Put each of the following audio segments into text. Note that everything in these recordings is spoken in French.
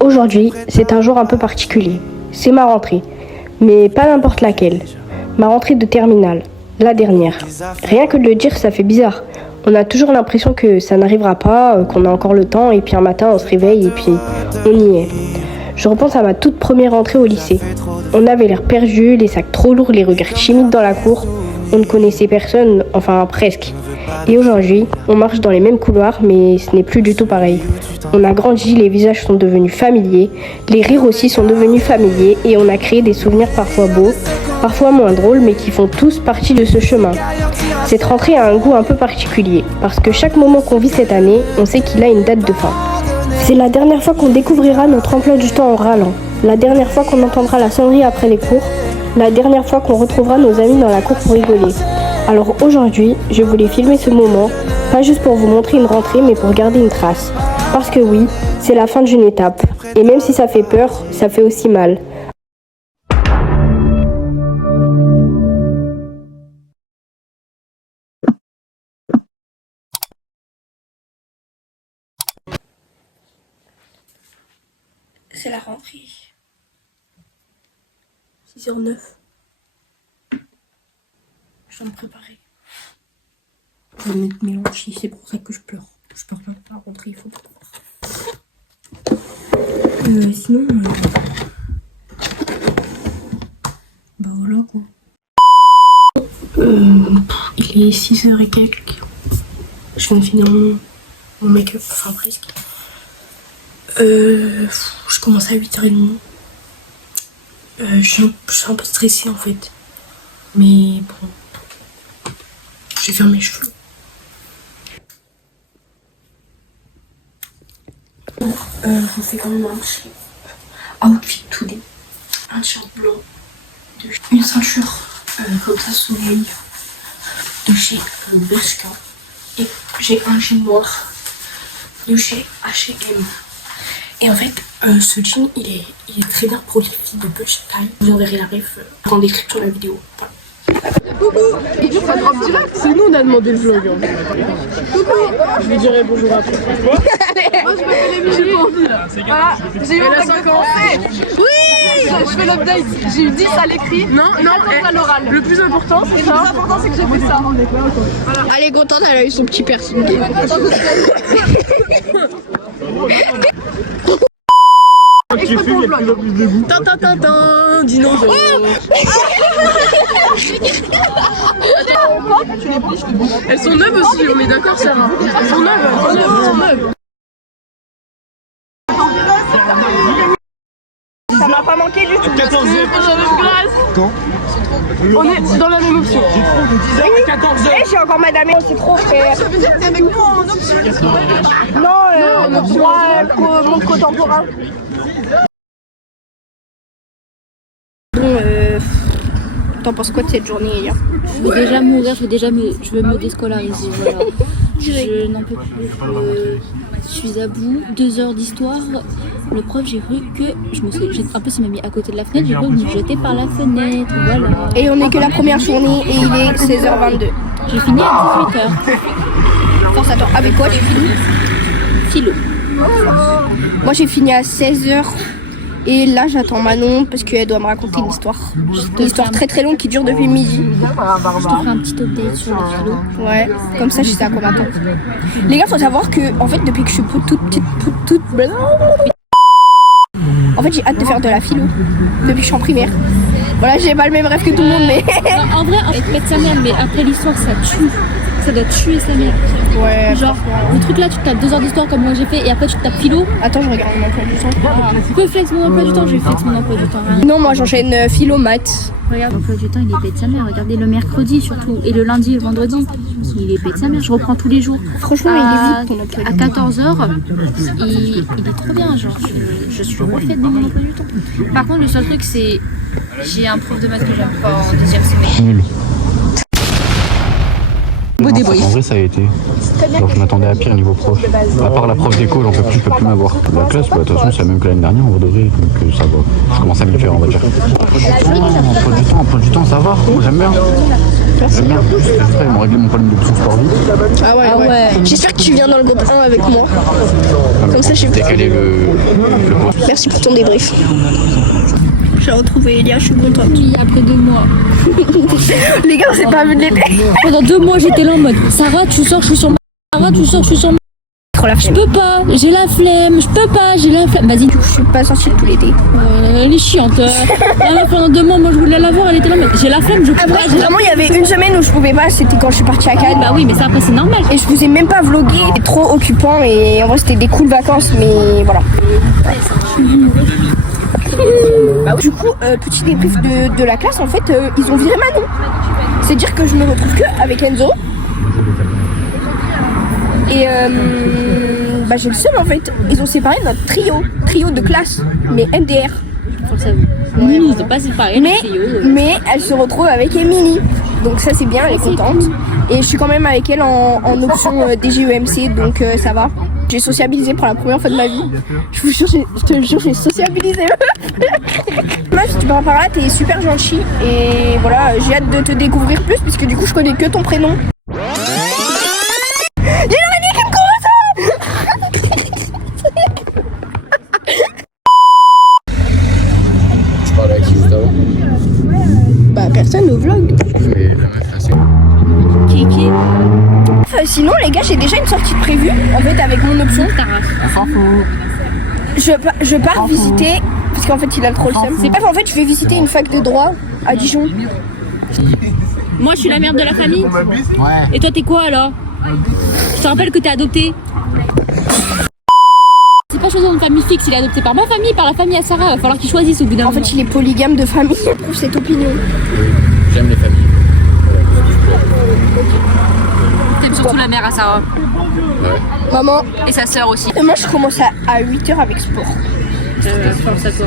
Aujourd'hui, c'est un jour un peu particulier. C'est ma rentrée, mais pas n'importe laquelle. Ma rentrée de terminale, la dernière. Rien que de le dire, ça fait bizarre. On a toujours l'impression que ça n'arrivera pas, qu'on a encore le temps, et puis un matin on se réveille et puis on y est. Je repense à ma toute première rentrée au lycée. On avait l'air perdu, les sacs trop lourds, les regards timides dans la cour. On ne connaissait personne, enfin presque. Et aujourd'hui, on marche dans les mêmes couloirs, mais ce n'est plus du tout pareil. On a grandi, les visages sont devenus familiers, les rires aussi sont devenus familiers, et on a créé des souvenirs parfois beaux, parfois moins drôles, mais qui font tous partie de ce chemin. Cette rentrée a un goût un peu particulier, parce que chaque moment qu'on vit cette année, on sait qu'il a une date de fin. C'est la dernière fois qu'on découvrira notre emploi du temps en râlant, la dernière fois qu'on entendra la sonnerie après les cours, la dernière fois qu'on retrouvera nos amis dans la cour pour rigoler. Alors aujourd'hui, je voulais filmer ce moment, pas juste pour vous montrer une rentrée, mais pour garder une trace. Parce que oui, c'est la fin d'une étape. Et même si ça fait peur, ça fait aussi mal. C'est la rentrée. 6h09. Je dois me préparer. Je vais mettre mes lentilles, c'est pour ça que je pleure. Je pleure même pas, rentrer, il faut pas croire. Sinon... Bah voilà quoi. Il est 6h et quelques. Je viens de finir mon make-up, enfin presque. Je commence à 8h30. Je suis un peu stressée en fait. Mais bon... Je vais faire mes cheveux. Je vous fais quand même un petit outfit today. Un t-shirt blanc, une ceinture comme ça soleil de chez Bershka. Et j'ai un jean noir de chez H&M. Et en fait, ce jean il est très bien pour les filles de petite taille. Vous enverrez la ref en description de la vidéo. Voilà. Coucou! Il dit ça drop direct. C'est nous on a demandé le vlog. Coucou! Je lui dirai bonjour après. Moi je m'appelle Amy, j'ai pas envie là. Voilà, j'ai eu un 5 ans. Oui! Je fais l'update. J'ai eu 10 à l'écrit. Non, à l'oral. Le plus important c'est ça. Le plus important c'est que j'ai fait ça. Voilà. Elle est contente, elle a eu son petit piercing. Exprès pour le vlog. Tintin, dinosaure. Elles sont neuves aussi, on est d'accord Sarah? Elles sont neuves. Ça m'a pas manqué du tout. 14h. Quand? On est dans la même option. J'ai trop de 10h à 14h. Eh, j'ai encore madame, c'est trop frère. Ça veut dire que t'es avec nous en option? Non, moi, monde contemporain. Bon, t'en penses quoi de cette journée hier? Je veux déjà mourir, je veux me déscolariser, voilà. Je n'en peux plus, je suis à bout. 2 heures d'histoire, le prof, j'ai cru que, un peu, il m'a mis à côté de la fenêtre, j'ai cru me jeter par la fenêtre, voilà. Et on est que la première journée et il est 16h22. J'ai fini à 18h. Force à toi. Avec quoi tu finis? Philo. Moi j'ai fini à 16h. Et là j'attends Manon parce qu'elle doit me raconter une histoire. Une histoire très très longue qui dure depuis midi. Je te ferai un petit update sur le philo. Ouais, comme ça je sais à quoi m'attendre. Les gars, faut savoir que en fait depuis que je suis toute petite, en fait j'ai hâte de faire de la philo depuis que je suis en primaire. Voilà, j'ai pas le même rêve que tout le monde mais... En vrai, être sa mère, mais après l'histoire ça tue. Ça doit tuer sa mère. Ouais. Genre, le truc là, tu tapes 2 heures d'histoire comme moi j'ai fait et après tu tapes philo. Attends, je regarde mon emploi du temps. Tu peux flex mon emploi du temps, je vais flex mon emploi du temps. Non, moi j'enchaîne philo maths. Regarde, l'emploi du temps, il est payé de sa mère. Regardez le mercredi surtout, et le lundi et le vendredi. Il est payé de sa mère, je reprends tous les jours. Franchement, il est vite ton emploi du temps. À 14h, il est trop bien, genre, je suis refaite dans mon emploi du temps. Par contre, le seul truc, c'est j'ai un prof de maths que j'aime pas en deuxième semestre. Beau débrief. En vrai, ça a été. Alors, je m'attendais à pire niveau prof. À part la prof d'éco, j'en peux plus, je peux plus m'avoir. La classe, bah, de toute façon, c'est la même que l'année dernière, en vrai de vrai, donc ça va. Je commence à m'y faire, on va dire. Emploi du temps, ça va. Moi, j'aime bien. J'aime bien. Ils m'ont réglé mon problème d'option sport vie. Ah ouais. J'espère que tu viens dans le groupe 1 avec moi. Comme ça, je sais pas. Décaler le poste. Merci pour ton débrief. J'ai retrouvé Elia, je suis contente. Oui, après 2 mois. Les gars, on s'est pas vu de l'été. Pendant 2 mois, j'étais là en mode Sarah, tu sors, je suis sur ma. Sarah, tu sors, je suis sur ma. Je peux pas, j'ai la flemme, je peux pas, j'ai la flemme. Vas-y, Je suis pas sortie tout l'été. elle est chiante. Pendant 2 mois, moi je voulais la voir, elle était là, mais j'ai la flemme, je peux Après, pas. j'ai la- vraiment, il y avait une semaine où je pouvais pas, c'était quand je suis partie à Cannes. Bah oui, mais ça après c'est normal. Et je vous ai même pas vlogué, c'était trop occupant et en vrai c'était des cool vacances, mais voilà. Du coup, petit débrief de la classe, en fait, ils ont viré Manon. C'est-à-dire que je me retrouve que avec Enzo. Et j'ai le seul en fait. Ils ont séparé notre trio de classe, mais MDR. Oui, ils ont pas séparé le trio. Mais elle se retrouve avec Émilie. Donc ça c'est bien, elle est contente. Et je suis quand même avec elle en option DGEMC, donc ça va. J'ai sociabilisé pour la première fois de ma vie. Je vous jure, je te jure, j'ai sociabilisé. Meuf, si tu pars par là, t'es super gentil. Et voilà, j'ai hâte de te découvrir plus, puisque du coup je connais que ton prénom. Il y a l'araignée qui me court. Tu parles avec qui, Gustavo? Bah personne au vlog. Mais la meuf, là, c'est Kiki, Sinon les gars, j'ai déjà une sortie de prévue en fait avec mon option. Je pars visiter parce qu'en fait il a trop le seum. C'est pas en fait je vais visiter une fac de droit à Dijon. moi je suis la merde de la famille. Ouais. Et toi t'es quoi alors? Je te rappelle que t'es adopté. C'est pas choisi dans une famille fixe, il est adopté par ma famille, par la famille à Sarah, il va falloir qu'il choisisse au bout d'un En moment. fait il est polygame de famille. Je trouve cette opinion. J'aime les familles. T'aimes surtout la mère à Sarah. Ouais. Maman, Et sa sœur aussi. demain je commence à 8h avec sport. Pense à toi.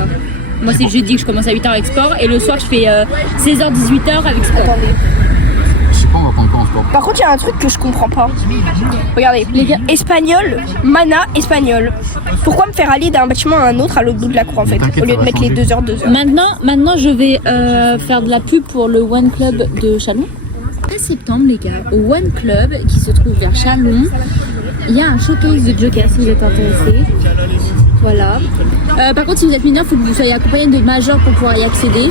Moi c'est le jeudi que je commence à 8h avec sport et le soir je fais 16h-18h avec sport. Attendez. Je sais pas, on va prendre quoi en sport? Par contre il y a un truc que je comprends pas. Regardez, les gars, espagnol, mana, espagnol. Pourquoi me faire aller d'un bâtiment à un autre à l'autre bout de la cour en fait, au lieu de mettre les 2 heures, 2 heures. Maintenant je vais faire de la pub pour le One Club de Chalon. 13 septembre les gars, au One Club qui se trouve vers Chalon, il y a un showcase de Joker si vous êtes intéressés. Voilà. Par contre si vous êtes mineur, il faut que vous soyez accompagné de majeurs pour pouvoir y accéder.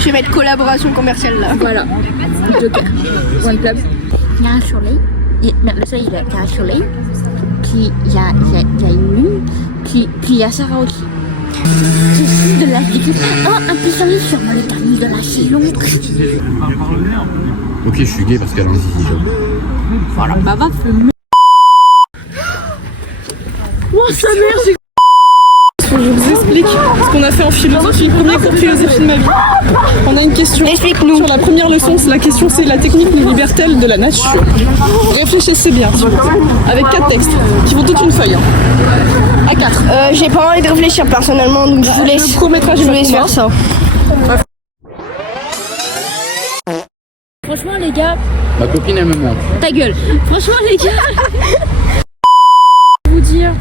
Je vais mettre collaboration commerciale là. Voilà. Joker. One Club. Il y a un soleil. Le soleil, il y a un soleil. Puis il y a une lune. Puis il y a Sarah aussi. Je suis de la vie. Oh, un pistolet sur moi, le permis de la Chillon. Ok, je suis gay parce qu'elle a un zizi jaune. Voilà, bah va fumer. Je vous explique ce qu'on a fait en philosophie, premier cours de philosophie de ma vie. On a une question. Explique-nous. Sur la première leçon, la question c'est la technique libertelle de la nature. Réfléchissez bien, s'il vous plaît. Avec 4 textes, qui vont toute une feuille. À 4. J'ai pas envie de réfléchir personnellement, donc je vous laisse. Le court-métrage, Je vous laisse faire ça. Franchement les gars, Ma copine, elle me manque. ta gueule. Franchement les gars. Vous dire.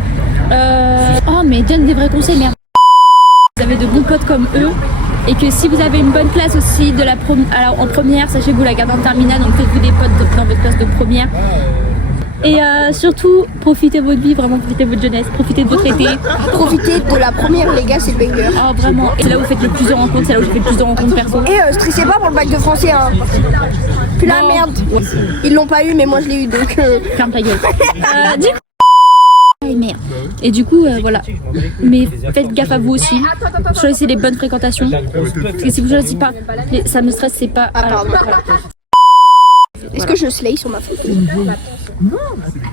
Oh mais donne des vrais conseils, merde. Vous avez de bons potes comme eux. Et que si vous avez une bonne place aussi de la alors en première, sachez que vous la gardez en terminale, donc faites-vous des potes dans votre classe de première. Et surtout, profitez de votre vie, vraiment profitez de votre jeunesse, profitez de votre été. Profitez de la première, les gars, c'est le banger. Ah vraiment, et c'est là où vous faites le plus de rencontres, c'est là où je fais le plus de rencontres perso. Et stressez pas pour le bac de français, hein. Puis la Non. merde. Ils l'ont pas eu, mais moi je l'ai eu, donc. Ferme ta gueule. Du coup... Merde. Et du coup, voilà. Mais faites gaffe à vous aussi. Choisissez les bonnes fréquentations. Parce que si vous choisissez pas, ça me stresse, c'est pas... Ah, pardon. voilà. Est-ce que je slay sur ma photo? Tu Moi,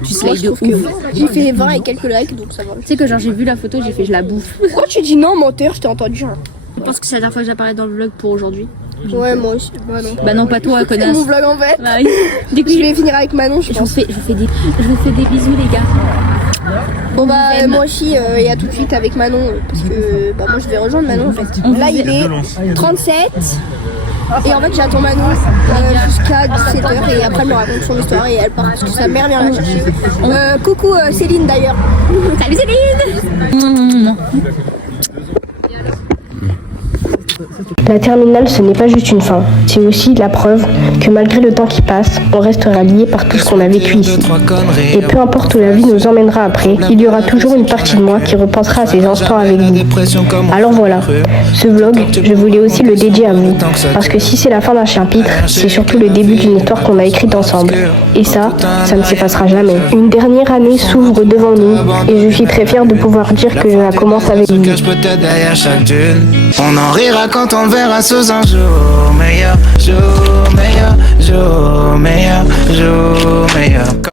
slay je de trouve ouf. que j'ai fait 20 et quelques likes, donc ça va. Tu sais que genre j'ai vu la photo, j'ai fait je la bouffe. Pourquoi tu dis non, menteur? Je t'ai entendu. Hein. Je pense que c'est la dernière fois que j'apparais dans le vlog pour aujourd'hui. Ouais, moi aussi. Bah non. Bah non, pas toi, C'est connasse. mon vlog en fait. Bah oui. Du coup, Je vais finir avec Manon, je je vous pense. fais des bisous les gars. Bon bah J'aime. moi aussi et à tout de suite avec Manon parce que bah moi je vais rejoindre Manon en fait. Là il est 37. Et en fait, j'attends Manon jusqu'à 17h et après elle me raconte son histoire et elle part parce que sa mère vient la chercher. Coucou Céline d'ailleurs. Salut Céline. La terminale, ce n'est pas juste une fin, c'est aussi la preuve que malgré le temps qui passe, on restera lié par tout ce qu'on a vécu ici. Et peu importe où la vie nous emmènera après, il y aura toujours une partie de moi qui repensera à ces instants avec vous. Alors voilà, ce vlog, je voulais aussi le dédier à vous, parce que si c'est la fin d'un chapitre, c'est surtout le début d'une histoire qu'on a écrite ensemble. Et ça ne s'effacera jamais. Une dernière année s'ouvre devant nous, et je suis très fière de pouvoir dire que je la commence avec vous. On en rira quand on le verra sous un jour meilleur, jour meilleur, jour meilleur, jour meilleur.